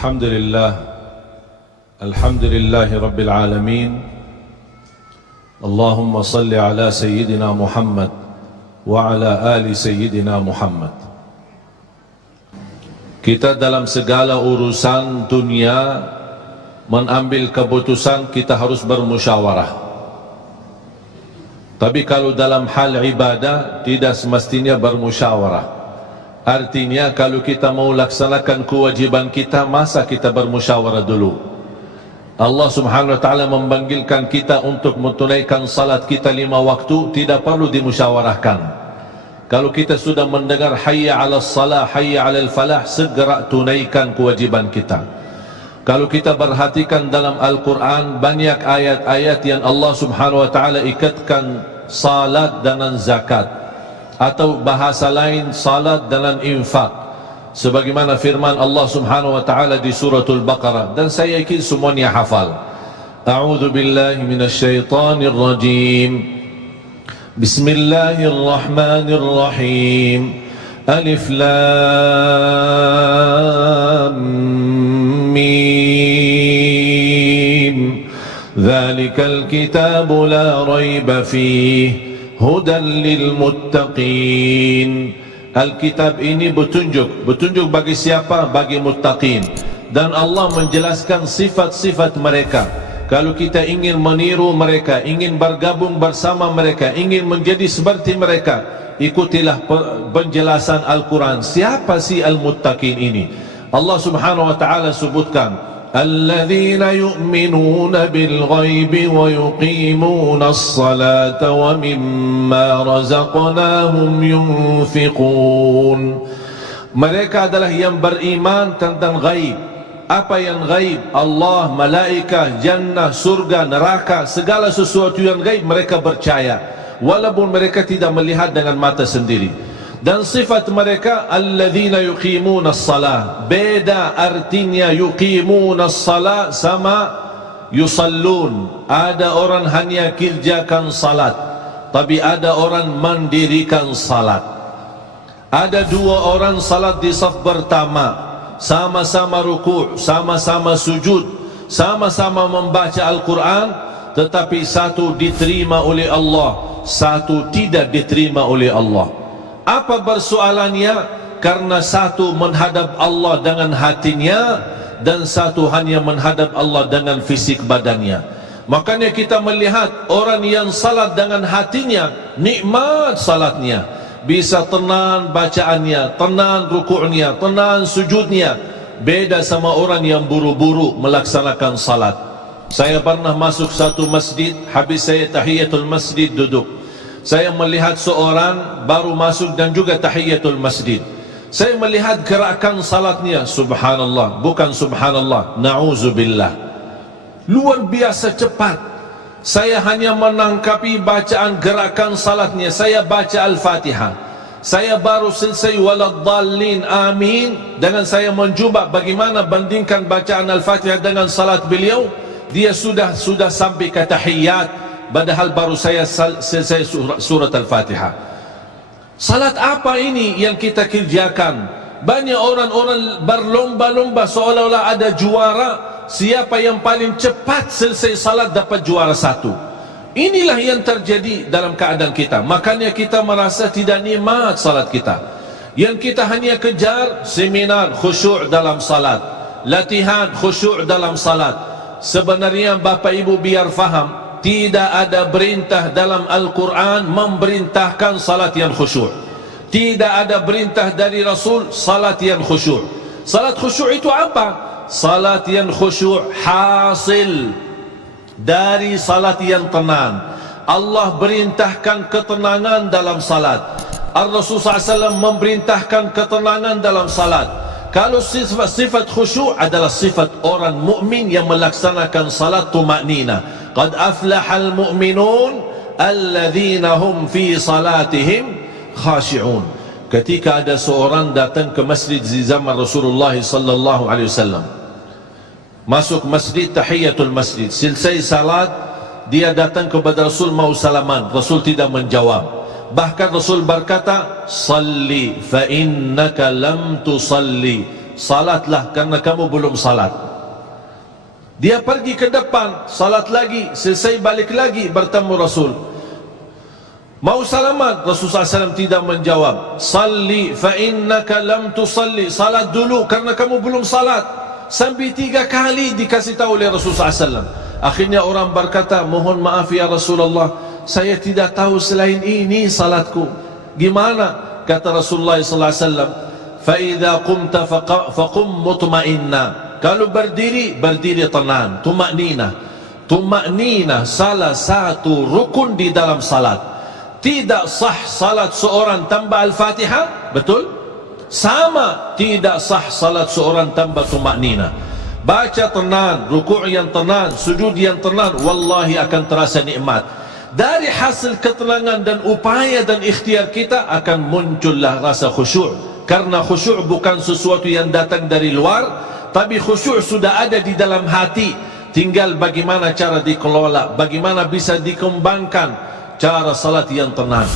Alhamdulillahi Rabbil Alamin. Allahumma salli ala Sayyidina Muhammad wa ala ali Sayyidina Muhammad. Kita dalam segala urusan dunia mengambil keputusan, kita harus bermusyawarah. Tapi kalau dalam hal ibadah tidak semestinya bermusyawarah. Artinya kalau kita mau laksanakan kewajiban kita, masa kita bermusyawarah dulu? Allah subhanahu wa ta'ala memanggilkan kita untuk menunaikan salat kita 5 waktu, tidak perlu dimusyawarahkan. Kalau kita sudah mendengar hayya ala salah, hayya ala falah, segera tunaikan kewajiban kita. Kalau kita perhatikan dalam Al-Quran, banyak ayat-ayat yang Allah subhanahu wa ta'ala ikatkan salat dengan zakat, atau bahasa lain salat dengan infak, sebagaimana firman Allah subhanahu wa ta'ala di suratul Baqarah. Dan saya yakin semuanya hafal. A'udzu billahi minasyaitonir rajim. Bismillahirrahmanirrahim. Alif lam mim. Dzalikal kitabu la raiba fihi hudan lil muttaqin. Alkitab ini petunjuk bagi siapa? Bagi muttaqin. Dan Allah menjelaskan sifat-sifat mereka. Kalau kita ingin meniru mereka, ingin bergabung bersama mereka, ingin menjadi seperti mereka, ikutilah penjelasan Al-Quran. Siapa si al-muttaqin ini? Allah subhanahu wa ta'ala sebutkan, الذين يؤمنون بالغيب ويقيمون الصلاة ومما رزقناهم ينفقون. Mereka adalah yang beriman tentang gaib. Apa yang gaib? Allah, malaikat, jannah, surga, neraka, segala sesuatu yang gaib mereka percaya, walaupun mereka tidak melihat dengan mata sendiri. Dan sifat mereka alladzina yuqimuna as-salah. Beda artinya yuqimuna as-salah sama yusallun. Ada orang hanya kerjakan salat, tapi ada orang mendirikan salat. Ada 2 orang salat di saf pertama, sama-sama ruku', sama-sama sujud, sama-sama membaca Al-Quran, tetapi satu diterima oleh Allah, satu tidak diterima oleh Allah. Apa persoalannya? Karena satu menghadap Allah dengan hatinya, dan satu hanya menghadap Allah dengan fisik badannya. Makanya kita melihat orang yang salat dengan hatinya, nikmat salatnya, bisa tenang bacaannya, tenang rukuknya, tenang sujudnya. Beda sama orang yang buru-buru melaksanakan salat. Saya pernah masuk satu masjid, habis saya tahiyatul masjid duduk. Saya melihat seorang baru masuk dan juga tahiyatul masjid. Saya melihat gerakan salatnya, subhanallah, bukan subhanallah, na'udzubillah, luar biasa cepat. Saya hanya menangkapi bacaan gerakan salatnya. Saya baca Al-Fatihah, saya baru selesai waladdallin amin, dengan saya mencuba bagaimana bandingkan bacaan Al-Fatihah dengan salat beliau, dia sudah sampai ke tahiyat, padahal baru saya selesai surat Al-Fatihah. Salat apa ini yang kita kerjakan? Banyak orang-orang berlomba-lomba seolah-olah ada juara. Siapa yang paling cepat selesai salat dapat juara 1. Inilah yang terjadi dalam keadaan kita. Makanya kita merasa tidak nikmat salat kita. Yang kita hanya kejar seminar khusyuk dalam salat, latihan khusyuk dalam salat. Sebenarnya Bapak Ibu biar faham, tidak ada perintah dalam Al-Quran memerintahkan salat yang khusyuk. Tidak ada perintah dari Rasul salat yang khusyuk. Salat khusyuk itu apa? Salat yang khusyuk hasil dari salat yang tenang. Allah perintahkan ketenangan dalam salat. Al-Rasul SAW memerintahkan ketenangan dalam salat. Kalau sifat khusyuk adalah sifat orang mukmin yang melaksanakan salat tumanina. Qad aflahal mu'minun alladzina hum fi salatihim khashi'un. Ketika ada seorang datang ke masjid di zaman Rasulullah sallallahu alaihi wasallam, masuk masjid tahiyatul masjid, selesai salat dia datang kepada Rasul mau salaman, Rasul tidak menjawab. Bahkan Rasul berkata, salli fa innaka lam tusalli, salatlah karena kamu belum salat. Dia pergi ke depan, salat lagi, selesai balik lagi bertemu Rasul. Mau salaman, Rasulullah SAW tidak menjawab. Salli fa innaka lam tusalli, salat dulu karena kamu belum salat. Sampai 3 kali dikasih tahu oleh Rasulullah SAW. Akhirnya orang berkata, mohon maaf ya Rasulullah, saya tidak tahu selain ini salatku. Gimana? Kata Rasulullah SAW, fa idza qumta faqum mutma'inna. Kalau berdiri, berdiri tenang, tumaknina. Tumaknina salah satu rukun di dalam salat. Tidak sah salat seorang tanpa Al-Fatihah, betul? Sama tidak sah salat seorang tanpa tumaknina. Baca tenang, rukuk yang tenang, sujud yang tenang, wallahi akan terasa nikmat. Dari hasil ketenangan dan upaya dan ikhtiar kita akan muncullah rasa khusyuk. Karena khusyuk bukan sesuatu yang datang dari luar, tapi khusyuk sudah ada di dalam hati. Tinggal bagaimana cara dikelola, bagaimana bisa dikembangkan cara salat yang tenang.